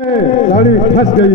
गाड़ी फंस गई।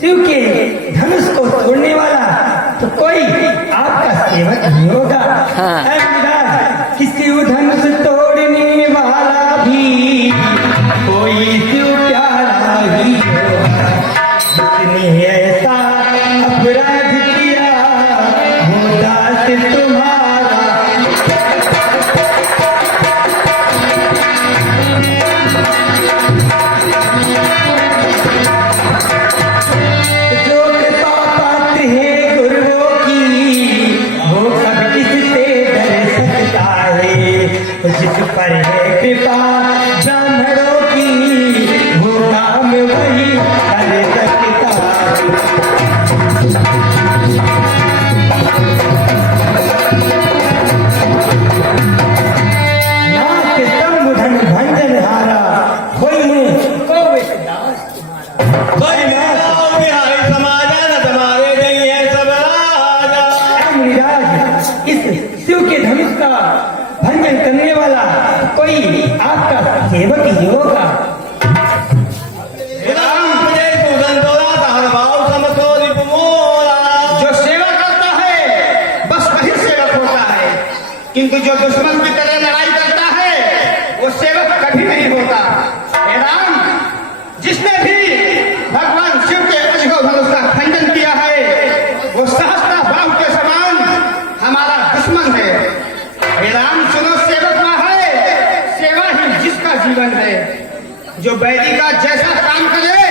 शिव के धनुष को तोड़ने वाला तो कोई आपका सेवक नहीं होगा। कि शिव धनुष तोड़ने वाला भी कोई शिव प्यारा ही होगा। जिसने ऐसा अपराध किया वो दास तुम्हारा। जिस पर है कृपा ब्राह्मणों की वो काम वही कर सकता नाथ तम धन भंजन हारा कोई को दास तुम्हारा समाजा न तुम्हारे नहीं है सब राजा। इस शिव के धनुष का भंजन करने वाला कोई आपका सेवक ही होगा। जो सेवा करता है बस वही सेवक होता है, किंतु जो दुश्मन की तरह लड़ाई करता है वो सेवक कभी नहीं होता। हे राम, जिसने भी भगवान शिव के अजगौ धनुष का खंडन किया है वो सहस्त्र बाहु के समान हमारा दुश्मन है। हे राम सुनो, सेवक ना है, सेवा ही जिसका जीवन है। जो वैदी का जैसा काम करे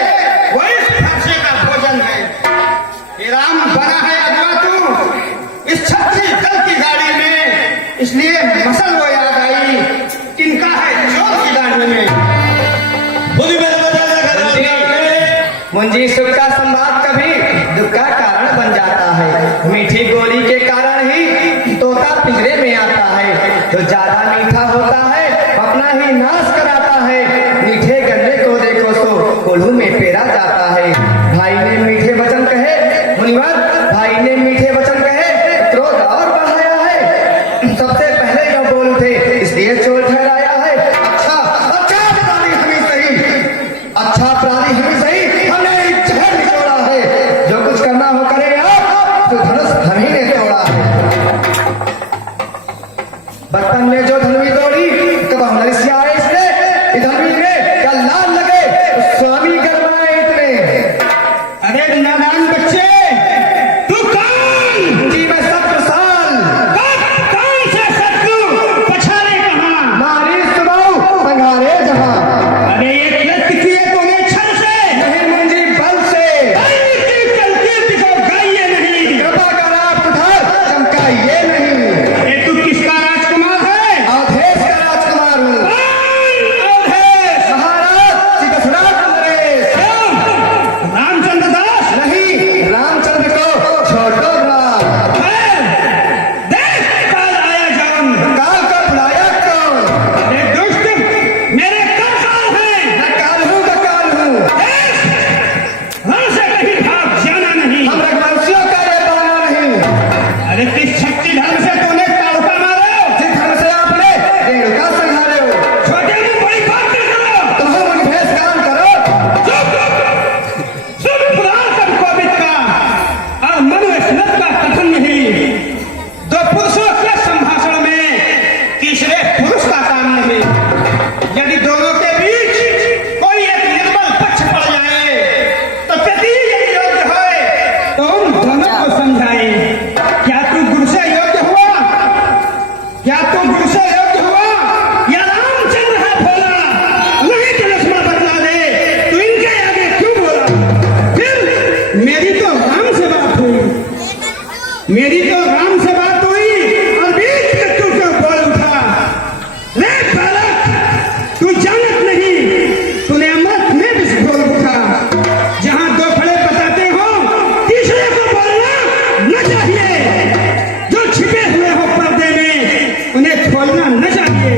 वही फरसे का भोजन है। हे राम, बना है अथवा तू इस छत्री दल की गाड़ी में, इसलिए मसल वो याद आई किनका है चोर की गाड़ी में। मुंजी सुख का संवाद कभी दुख का कारण बन जाता है। मीठी गोली के कारण ही तोता पिंजरे में आता है। जो ज्यादा मीठा होता है अपना ही नाश कराता है। मीठे गन्ने को देखो तो कोल्हू में पेरा जाता है। भाई ने मीठे वचन कहे मुनिवर, भाई ने मीठे वचन कहे, क्रोध और बढ़ाया है। सबसे पहले जो बोल उठे इसलिए चोर ठहराया है। अच्छा अच्छा प्राणी हमें सही, अच्छा प्राणी हमें सही, हमने जहर निचोड़ा है। जो कुछ करना हो करे आप, तो धनुष हम ही ने तोड़ा है। बर्तन ने जो धनुष तोड़ी कब हम इसने धनुष में क्या लाल लगे तो स्वामी गर्मा मेरी तो राम से बात हुई और बीच में तू क्यों बोल उठा? रे बालक, तू जानत नहीं, तूने अमृत में भी बोल उठा। जहां दो खड़े बताते हो, तीसरे को बोलना न चाहिए। जो छिपे हुए हो पर्दे में, उन्हें खोलना न चाहिए।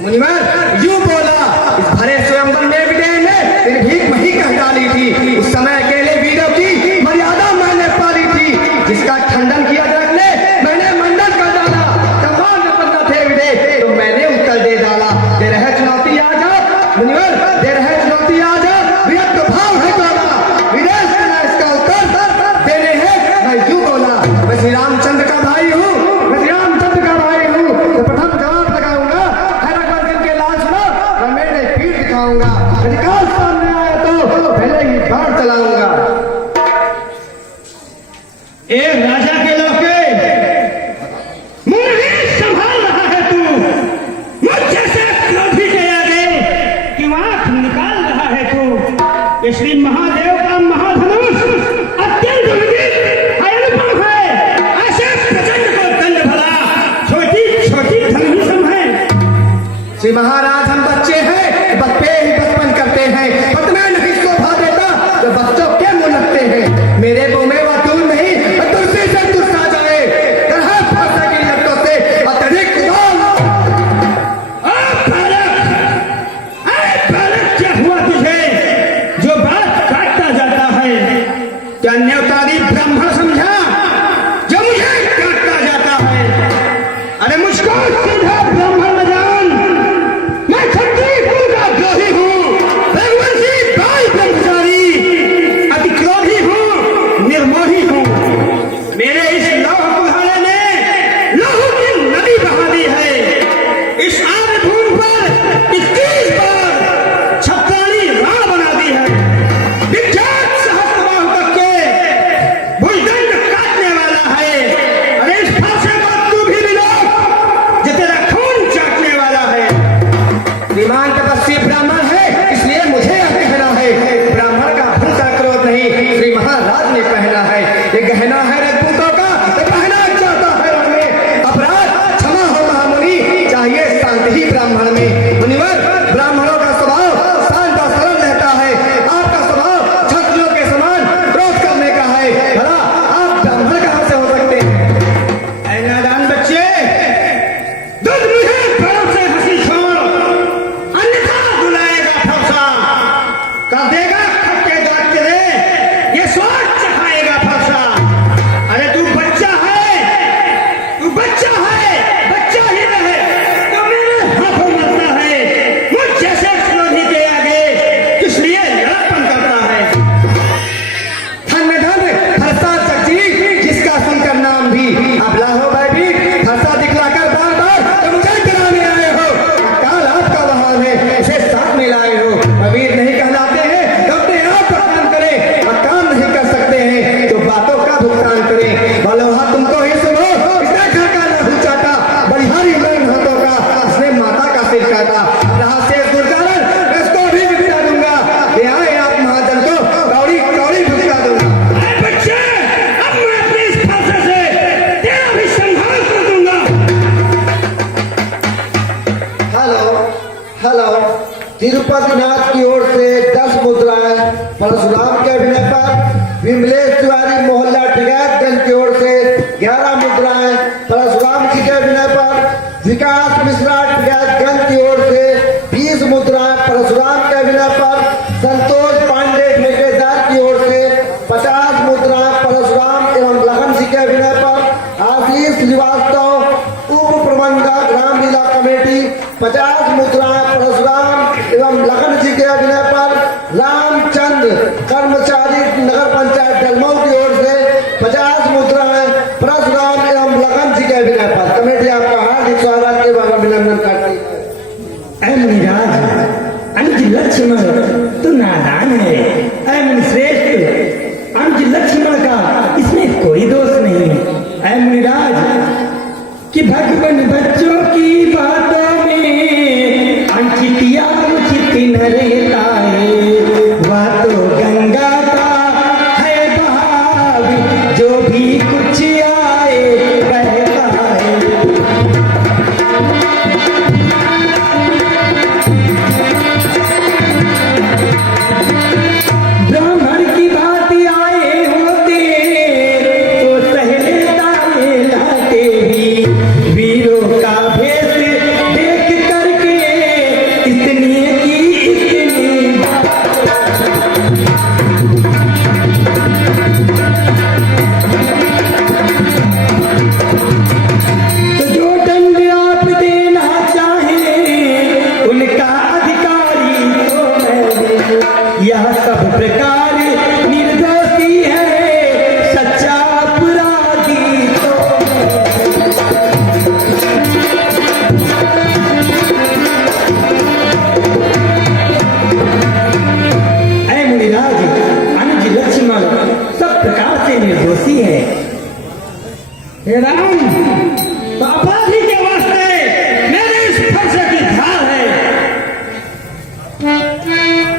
मुनिवर यूं बोला, इस भरे स्वयंवर में विजय ने फिर भीख वही कह डाली थी। उस समय अकेले वीरों की मर्यादा मैंने पाली थी। जिसका खंडन किया जग ने, मैंने मंडन कर डाला। तमाम न थे विजय, तो मैंने उत्तर दे डाला। दे रहे चुनौती आ जा मुनिवर, दे रहे चुनौती आ जा। विरक्त भाव है द्वारा, विदेश में इसका उत्तर देने हैं। मैं यूं बोला, मैं श्री रामचंद्र का भाई हूँ, मैं श्री रामचंद्र का भाई हूँ। तो प्रथम जवाब लगाऊंगा, के लाल सुनो, मैं मेरे पीठ दिखाऊंगा। अधिकार सामने आया तो पहले ही बाढ़ चलाऊंगा। एक राजा के लौके मुंह नहीं संभाल रहा है तू। मुझ जैसे क्रोधी के आगे कि आंख निकाल रहा है तू। ये श्री महादेव का महाधनुष अत्यंत विदित अनुपम है। ऐसे प्रचंड को दंड भला, छोटी छोटी धनुषम है। श्री महाराज हम बच्चे हैं, बच्चे ही बचपन करते हैं। पत में नहीं शोभा देता तो बच्चों के मुंह लगते हैं। मेरे मुंह में वह दूर नहीं, तुलसी से तुलसा जाए। तरह फांसा की लतों से अत्यधिक बालक, क्या हुआ तुझे जो बात काटता जाता है? क्या न्यौतारी ब्राह्मण समझा जो मुझे काटता जाता है? अरे मुझको सीधा ब्राह्मण न जान, मैं क्षत्रिय कुल का द्रोही हूँ, रघुवंशी भाई ब्रह्मचारी, अति क्रोधी हूँ, निर्मोही हूँ। मेरे इस लौह कुल्हाड़े ने लहू की नदी बहा दी है। इस आर्यभूमि पर 21 बार छत्राणी राह बना दी है। विख्यात सहस्त्रबाहु तक के भुजदंड काटने वाला है। अरे इस फांसे पर तू भी मिलो जो तेरा खून चाटने वाला है। श्रीमान तपस्वी ब्राह्मण है, इसलिए मुझे यह कहना है। ब्राह्मण का भूसा क्रोध नहीं, श्री महाराज ने पहना है। ये गहना है रजपूतों का, ये पहना चाहता है रण में। अपराध क्षमा हो महामुनि, चाहिए शांति ही ब्राह्मण में। मुनिवर, ब्राह्मणों का स्वभाव शांत और सरल रहता है। आपका स्वभाव क्षत्रियों के समान क्रोध करने का है। भला आप ब्राह्मण कहाँ से हो सकते हैं? ऐ नादान बच्चे, दूध मुझे बड़ों से हंसी छोड़, अन्यथा बुलाएगा फरसा। कर देगा खट्टे दांत तेरे, ये स्वाद चखाएगा फरसा। अरे तू बच्चा है, तू बच्चा है, बच्चा ही रहे तो मेरे हाथों मरता है। मुझ जैसे क्रोधी के आगे किस लिए लड़ापन करता है? धन्य धन्य फरसा चची, जिसका सुनकर नाम भी अबला हो गए भी। फरसा दिखलाकर बार बार तुम मुझे गिराने आए हो। काल आपका वाहन है, उसे साथ में लाए हो। अमीर नहीं कहलाते हैं तो अपने आप का काम करें, और काम नहीं कर सकते हैं तो बातों का भुगतान करें। भलोहा तुमको ही सुनो, इसने घर का लहू चाटा, बलिहारी लोग हाथों का, इसने माता का सिर काटा। रहा से दुर्जालन, मैं इसको भी निपटा दूंगा। ले आए आप महाजन को, कौड़ी कौड़ी भुगता दूंगा। अरे बच्चे, अब मैं अपने इस फरसे से तेरा भी संहार कर दूंगा। हेलो, तिरुपतिनाथ की ओर से 10 मुद्राएं परशुराम के अभिनय पर। विमलेश तिवारी मोहल्ला टिकैतगंज की ओर से 11 मुद्राएं परशुराम जी के अभिनय पर। विकास मिश्रा टिकैतगंज की ओर से 20 मुद्राएं परशुराम के अभिनय पर। संतोष पांडे ठेकेदार की ओर से 50 मुद्राएं परशुराम एवं लखन जी के अभिनय पर। आशीष श्रीवास्तव उप प्रबंधक रामलीला कमेटी 50 मुद्राएं परशुराम एवं लखन जी के अभिनय पर। रामचंद्र कर्मचारी नगर पंचायत डलमऊ की ओर से 50 मुद्राएं परशुराम एवं लखन जी के अभिनय पर। कमेटी आपका हार्दिक स्वागत के बाद अभिनंदन करती है। ऐ मुनिराज, अंज लक्ष्मण तू नादान है। ऐ मुनिश्रेष्ठ, अंज लक्ष्मण का इसमें कोई दोष नहीं। ऐ मुनिराज, कि भगवान बच्चों की बातों में अंकितिया उचित न रहता है। वह तो गंगा का है भाव, जो भी कुछ निर्दोषी है। हे राम, तो अपराधी के वास्ते मेरे इस फरसे की धार है।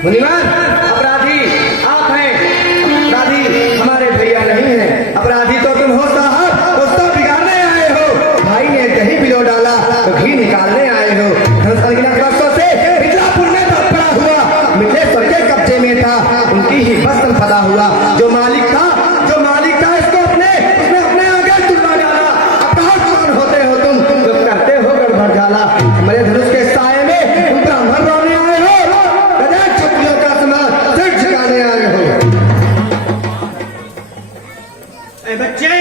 मुनिवर, अपराधी आप हैं, अपराधी हमारे भैया नहीं है। अपराधी तो तुम हो साहब, उसको बिगाड़ने आए हो। भाई ने दही पिलो डाला तो घी निकालने आए हो। अनगिनत वर्षों से मिथिलापुर में बड़ा हुआ, मिथिलेश्वर के कब्जे में था, उनकी ही बस संपदा हुआ। जो मालिक था इसको उसने अपने आगे तुलवा डाला। अपराध होते हो तुम जो करते हो गड़बड़ झाला। मेरे धनुष के साए में तुम ब्राह्मण रोने आए हो, गधे छुट्टियों का समान सिर झुकाने आए हो। ए बच्चे,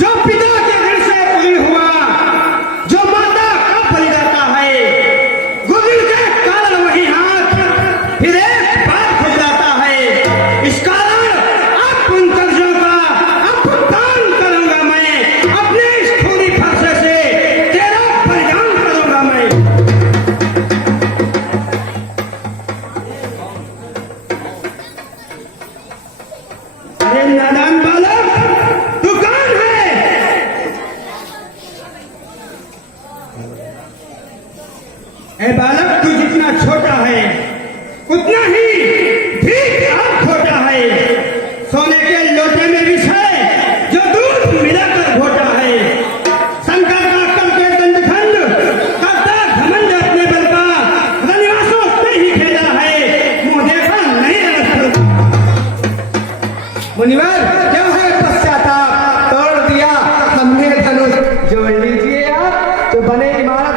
जो पिता के घर से उत्पन्न हुआ, जो माता का बलि जाता है, गुजर के कारण वही हाथ फिर एक बार खुल जाता है। इस कारण आप उन कर्जों का अब भुगतान करूंगा मैं। अपने इस खूनी फरसे से तेरा बलिदान करूंगा मैं। अरे नादान बालक, तू कौन है? ए बालक, तू जितना छोटा है उतना ही ठीक और खोटा है। सोने के लोटे में विष है जो दूध मिलाकर घोटा है। शंकर का करके दंडखंड करता घमंड अपने बल का, रनिवासों से ही खेला है, मुंह देखा नहीं रख। मुनिवर, क्यों है पश्चाताप? तोड़ दिया हमने धनुष, जोड़ लीजिए आप, जो बने इमारत